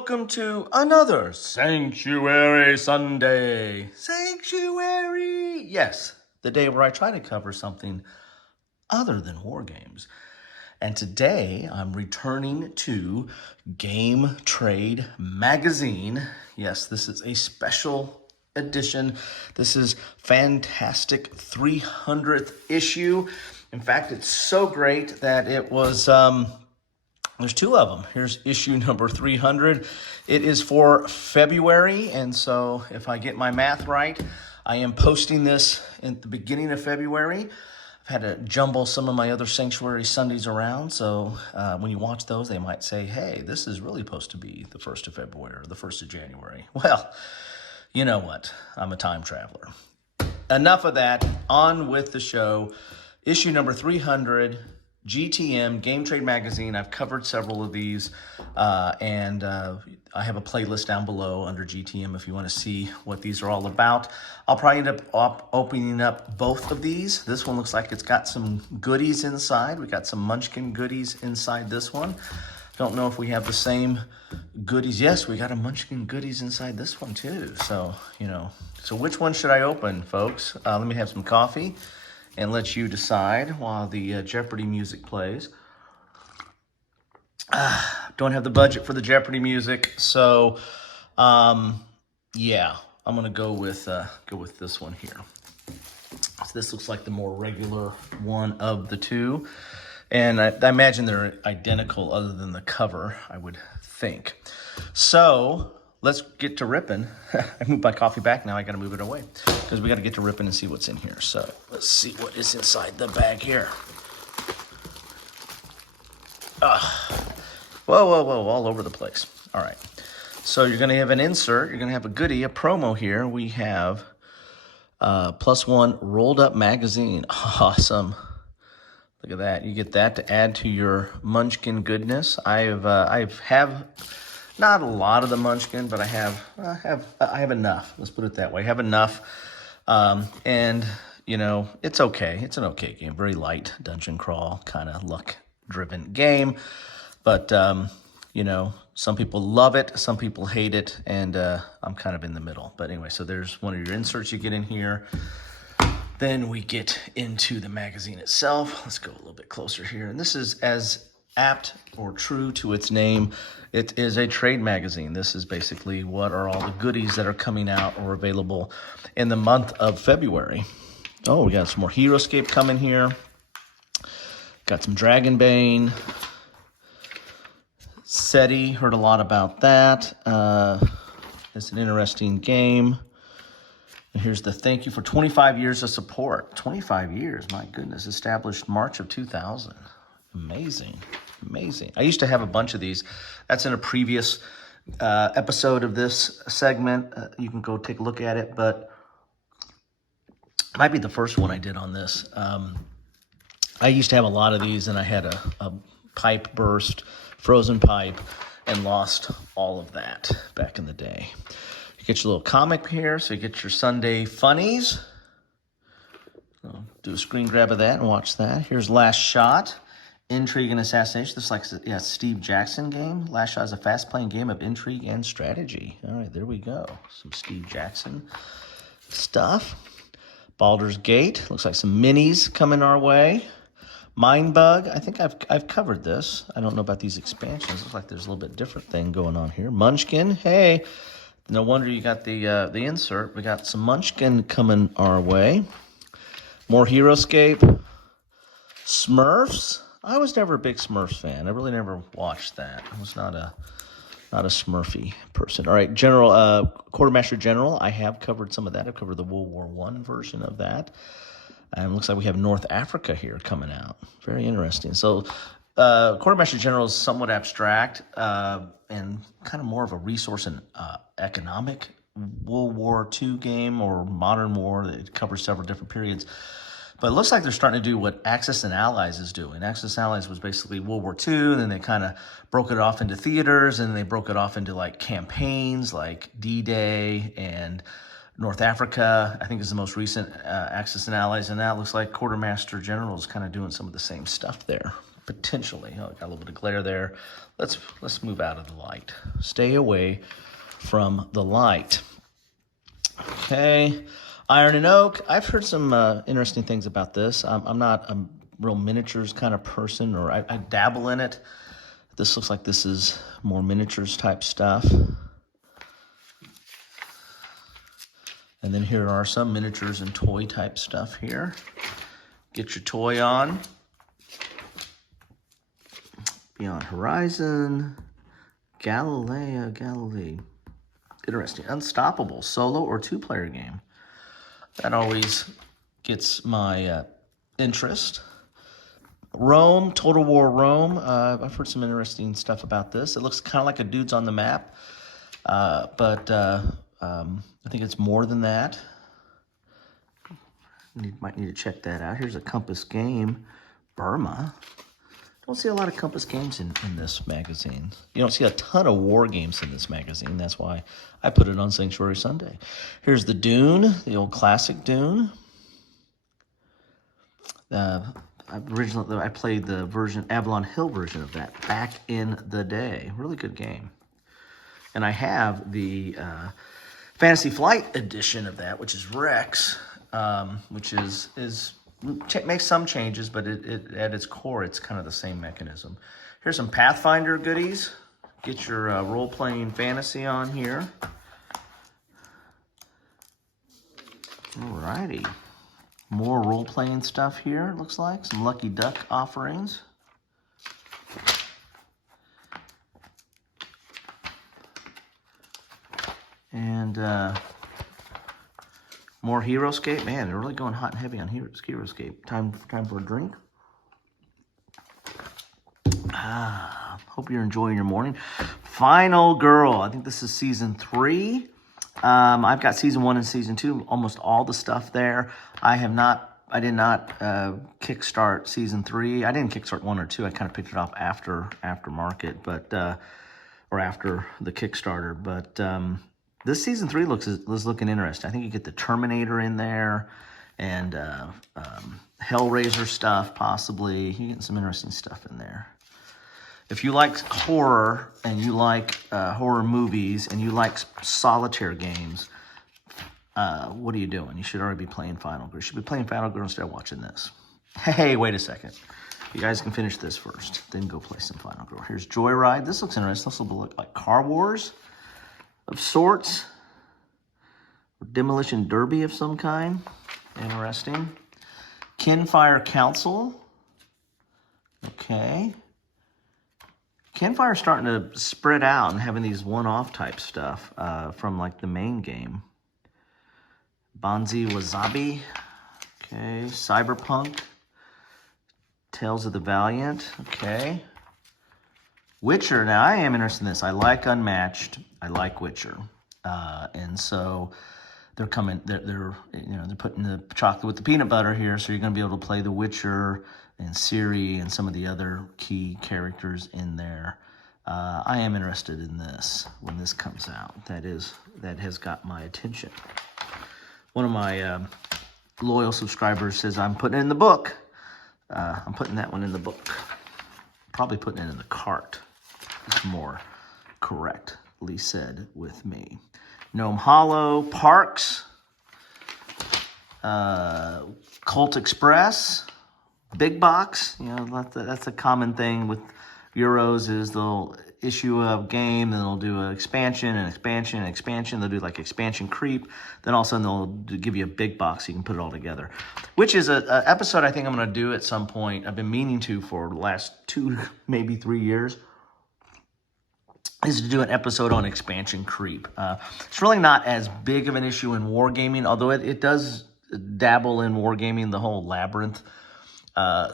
welcome to another Sanctuary Sunday. Sanctuary! Yes, the day where I try to cover something other than war games. And today I'm returning to Game Trade Magazine. Yes, this is a special edition. This is fantastic 300th issue. In fact, it's so great that it was... There's two of them. Here's issue number 300. It is for February, and so if I get my math right, I am posting this at the beginning of February. I've had to jumble some of my other Sanctuary Sundays around, so when you watch those, they might say, hey, this is really supposed to be the 1st of February or the 1st of January. Well, you know what? I'm a time traveler. Enough of that. On with the show. Issue number 300. GTM, Game Trade Magazine. I've covered several of these, and I have a playlist down below under GTM if you want to see what these are all about. I'll probably end up opening up both of these. This one looks like it's got some goodies inside. We got some Munchkin goodies inside this one. Don't know if we have the same goodies. Yes, we got a Munchkin goodies inside this one too. So, so which one should I open, folks? Let me have some coffee and let you decide while the Jeopardy music plays. Don't have the budget for the Jeopardy music, so yeah, I'm gonna go with this one here. So this looks like the more regular one of the two, and I imagine they're identical other than the cover, I would think. So let's get to ripping. I moved my coffee back, now I gotta move it away because we gotta get to ripping and see what's in here. So let's see what is inside the bag here. Whoa, all over the place. All right, so you're gonna have an insert, you're gonna have a goodie, a promo here. We have +1 rolled up magazine. Awesome. Look at that, you get that to add to your Munchkin goodness. I have not a lot of the Munchkin, but I have enough. Let's put it that way. I have enough, and it's okay. It's an okay game. Very light dungeon crawl, kind of luck-driven game. But some people love it, some people hate it, and I'm kind of in the middle. But anyway, so there's one of your inserts you get in here. Then we get into the magazine itself. Let's go a little bit closer here, and this is as apt or true to its name. It is a trade magazine. This is basically what are all the goodies that are coming out or available in the month of February. Oh, we got some more Heroescape coming here. Got some Dragonbane. SETI, heard a lot about that. It's an interesting game. And here's the thank you for 25 years of support. 25 years, my goodness. Established March of 2000. Amazing. I used to have a bunch of these. That's in a previous episode of this segment. You can go take a look at it, but it might be the first one I did on this. I used to have a lot of these, and I had a pipe burst, frozen pipe, and lost all of that back in the day. You get your little comic here, so you get your Sunday funnies. So do a screen grab of that and watch that. Here's Last Shot. Intrigue and Assassination. This is like a Steve Jackson game. Last Shot is a fast-playing game of intrigue and strategy. All right, there we go. Some Steve Jackson stuff. Baldur's Gate. Looks like some minis coming our way. Mindbug. I think I've covered this. I don't know about these expansions. Looks like there's a little bit different thing going on here. Munchkin. Hey, no wonder you got the insert. We got some Munchkin coming our way. More Heroescape. Smurfs. I was never a big Smurfs fan. I really never watched that. I was not a Smurfy person. All right, Quartermaster General. I have covered some of that. I've covered the World War I version of that. And it looks like we have North Africa here coming out. Very interesting. So Quartermaster General is somewhat abstract and kind of more of a resource and economic World War II game or modern war that covers several different periods. But it looks like they're starting to do what Axis and Allies is doing. Axis and Allies was basically World War II, and then they kind of broke it off into theaters, and they broke it off into like campaigns like D-Day and North Africa, I think, is the most recent Axis and Allies, and now it looks like Quartermaster General is kind of doing some of the same stuff there. potentially. Oh, got a little bit of glare there. Let's move out of the light. Stay away from the light. Okay, Iron and Oak. I've heard some interesting things about this. I'm not a real miniatures kind of person, or I dabble in it. This looks like this is more miniatures type stuff. And then here are some miniatures and toy type stuff here. Get your toy on. Beyond Horizon, Galilee. Interesting. Unstoppable, solo or two-player game. That always gets my interest. Rome, Total War Rome. I've heard some interesting stuff about this. It looks kind of like a Dudes on the Map, but I think it's more than that. Might need to check that out. Here's a Compass game, Burma. Don't see a lot of Compass games in this magazine. You don't see a ton of war games in this magazine. That's why I put it on Sanctuary Sunday. Here's the Dune, the old classic Dune. Originally, I played the Avalon Hill version of that back in the day. Really good game. And I have the Fantasy Flight edition of that, which is Rex, which makes some changes, but it at its core, it's kind of the same mechanism. Here's some Pathfinder goodies. Get your role-playing fantasy on here. Alrighty. More role-playing stuff here, it looks like. Some Lucky Duck offerings. And more Heroescape. Man, they're really going hot and heavy on Heroescape. Time for a drink. Hope you're enjoying your morning. Final Girl. I think this is season 3. I've got season 1 and season 2. Almost all the stuff there. I did not kickstart season 3. I didn't kickstart 1 or 2. I kind of picked it up after market, but or after the Kickstarter. But this season 3 is looking interesting. I think you get the Terminator in there, and Hellraiser stuff possibly. You get some interesting stuff in there. If you like horror and you like horror movies and you like solitaire games, what are you doing? You should already be playing Final Girl. You should be playing Final Girl instead of watching this. Hey, wait a second. You guys can finish this first, then go play some Final Girl. Here's Joyride. This looks interesting. This will look like Car Wars of sorts. Or Demolition Derby of some kind. Interesting. Kinfire Council. Okay. Kinfire's starting to spread out and having these one-off type stuff from like the main game. Bonzi Wasabi. Okay. Cyberpunk. Tales of the Valiant. Okay. Witcher. Now I am interested in this. I like Unmatched. I like Witcher. And so they're coming. They're putting the chocolate with the peanut butter here. So you're going to be able to play the Witcher and Ciri and some of the other key characters in there. I am interested in this when this comes out. That has got my attention. One of my loyal subscribers says I'm putting it in the book. I'm putting that one in the book. Probably putting it in the cart. It's more correctly said with me. Gnome Hollow, Parks, Colt Express, Big Box. You know, that's a common thing with Euros is they'll issue a game, then they'll do an expansion, and expansion, and expansion. They'll do like expansion creep. Then all of a sudden they'll give you a big box so you can put it all together, which is an episode I think I'm going to do at some point. I've been meaning to for the last 2, maybe 3 years, is to do an episode on expansion creep. It's really not as big of an issue in wargaming, although it does dabble in wargaming. The whole Labyrinth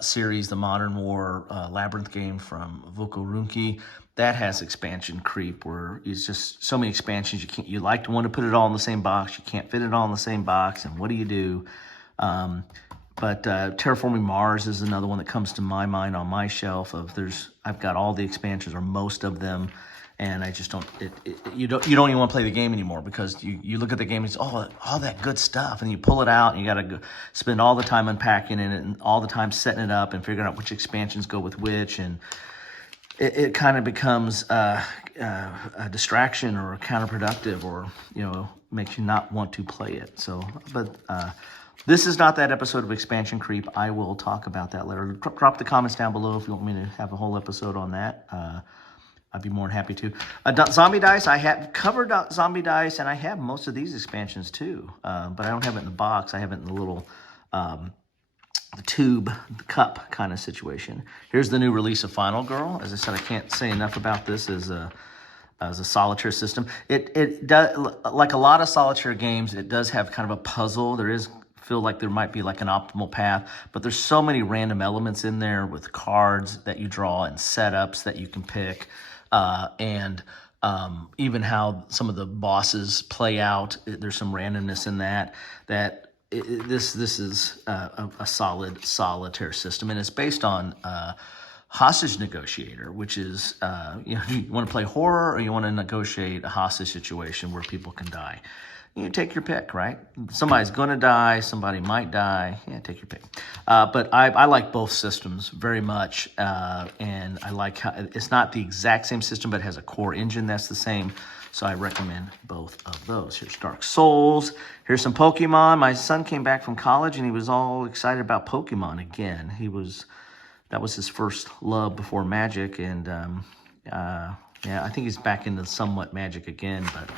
series, the Modern War Labyrinth game from Vukorunki, that has expansion creep, where it's just so many expansions you like to want to put it all in the same box, you can't fit it all in the same box, and what do? But Terraforming Mars is another one that comes to my mind on my shelf. I've got all the expansions, or most of them, And I just don't. You don't even want to play the game anymore because you look at the game and it's all that good stuff, and you pull it out and you got to spend all the time unpacking it and all the time setting it up and figuring out which expansions go with which, and it kind of becomes a distraction or counterproductive, or makes you not want to play it. So, but this is not that episode of Expansion Creep. I will talk about that later. Drop the comments down below if you want me to have a whole episode on that. I'd be more than happy to. Zombie Dice, I have covered Zombie Dice, and I have most of these expansions too. But I don't have it in the box. I have it in the little the tube, the cup kind of situation. Here's the new release of Final Girl. As I said, I can't say enough about this as a solitaire system. It does, like a lot of solitaire games, it does have kind of a puzzle. Feel like there might be like an optimal path, but there's so many random elements in there with cards that you draw and setups that you can pick, and even how some of the bosses play out. There's some randomness in that. This is a solid solitaire system, and it's based on Hostage Negotiator, which is you want to play horror or you want to negotiate a hostage situation where people can die. You take your pick, right? Somebody's going to die. Somebody might die. Yeah, take your pick. But I like both systems very much, and I like how it's not the exact same system, but it has a core engine that's the same. So I recommend both of those. Here's Dark Souls. Here's some Pokemon. My son came back from college, and he was all excited about Pokemon again. That was his first love before Magic, and yeah, I think he's back into somewhat Magic again, but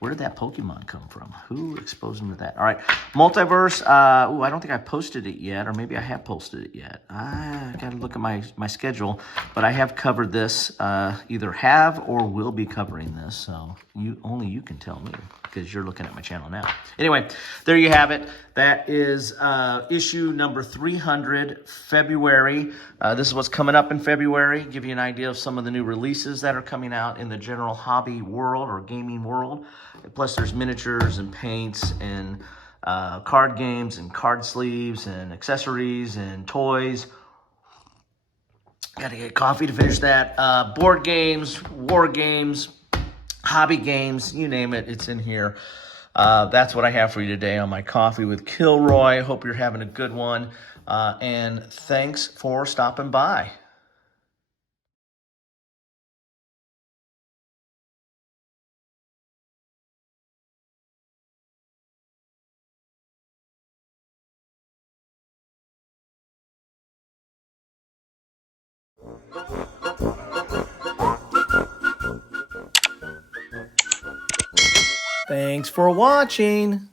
where did that Pokemon come from? Who exposed him to that? All right, Multiverse. I don't think I posted it yet, or maybe I have posted it yet. I got to look at my schedule, but I have covered this. Either have or will be covering this, so only you can tell me because you're looking at my channel now. Anyway, there you have it. That is issue number 300, February. This is what's coming up in February. Give you an idea of some of the new releases that are coming out in the general hobby world or gaming world. Plus, there's miniatures and paints and card games and card sleeves and accessories and toys. Got to get coffee to finish that. Board games, war games, hobby games, you name it, it's in here. That's what I have for you today on my Coffee with Kilroy. Hope you're having a good one. And thanks for stopping by. Thanks for watching.